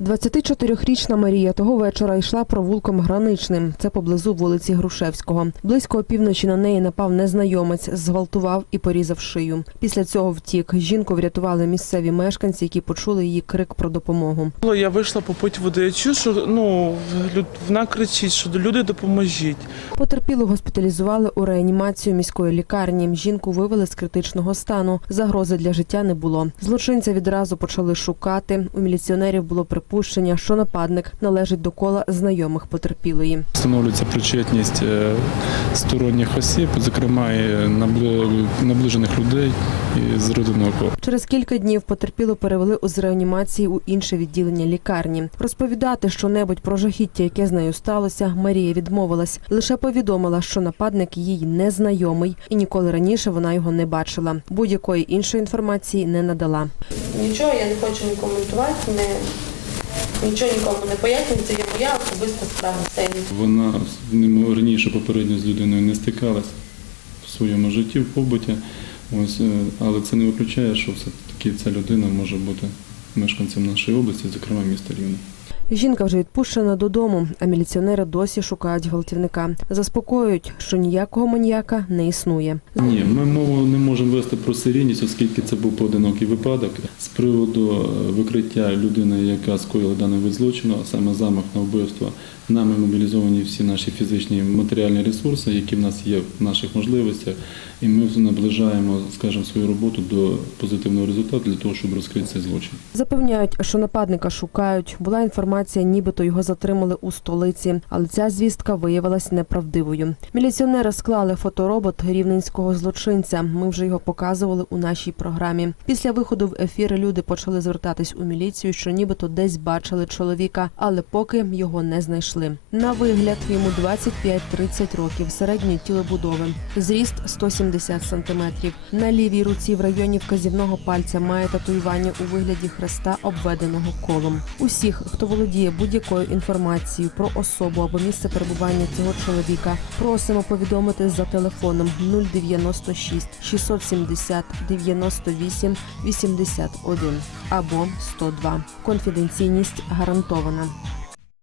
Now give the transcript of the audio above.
24-річна Марія того вечора йшла провулком граничним. Це поблизу вулиці Грушевського. Близько опівночі на неї напав незнайомець, зґвалтував і порізав шию. Після цього втік. Жінку врятували місцеві мешканці, які почули її крик про допомогу. Я вийшла попити води. Я чую, що ну вона кричить, що люди допоможіть. Потерпілу госпіталізували у реанімацію міської лікарні. Жінку вивели з критичного стану. Загрози для життя не було. Злочинця відразу почали шукати. У міліціонерів було припущення, що нападник належить до кола знайомих потерпілої. Встановлюється причетність е, сторонніх осіб, зокрема і наближених людей з родинного кола. Через кілька днів потерпілу перевели у з реанімації у інше відділення лікарні. Розповідати що-небудь про жахіття, яке з нею сталося, Марія відмовилась. Лише повідомила, що нападник їй незнайомий, і ніколи раніше вона його не бачила. Будь-якої іншої інформації не надала. Нічого я не хочу ні коментувати, не, нічого нікому не пояснює, це є моя особиста справа. Все. Вона з раніше попередньо з людиною не стикалась в своєму житті, в побуті. Ось, е, але це не виключає, що все-таки ця людина може бути мешканцем нашої області, зокрема міста Рівне. Жінка вже відпущена додому, а міліціонери досі шукають гвалтівника. Заспокоюють, що ніякого маніяка не існує. Ні, ми мову не можемо вести про серійність, оскільки це був поодинокий випадок. З приводу е, викриття людини, яка скоїла даний вид злочину, а саме замах на вбивство, нами мобілізовані всі наші фізичні матеріальні ресурси, які в нас є в наших можливостях, і ми наближаємо, скажімо, свою роботу до позитивного результату для того, щоб розкрити цей злочин. Запевняють, що нападника шукають. Була інформація, нібито його затримали у столиці, але ця звістка виявилась неправдивою. Міліціонери склали фоторобот рівненського злочинця. Ми вже його показували у нашій програмі. Після виходу в ефір люди почали звертатись у міліцію, що нібито десь бачили чоловіка, але поки його не знайшли. На вигляд йому 25-30 років, середньої тілобудови, зріст 170 сантиметрів. На лівій руці в районі вказівного пальця має татуювання у вигляді хреста, обведеного колом. Усіх, хто володіє будь-якою інформацією про особу або місце перебування цього чоловіка, просимо повідомити за телефоном 096 670 98 81 або 102. Конфіденційність гарантована.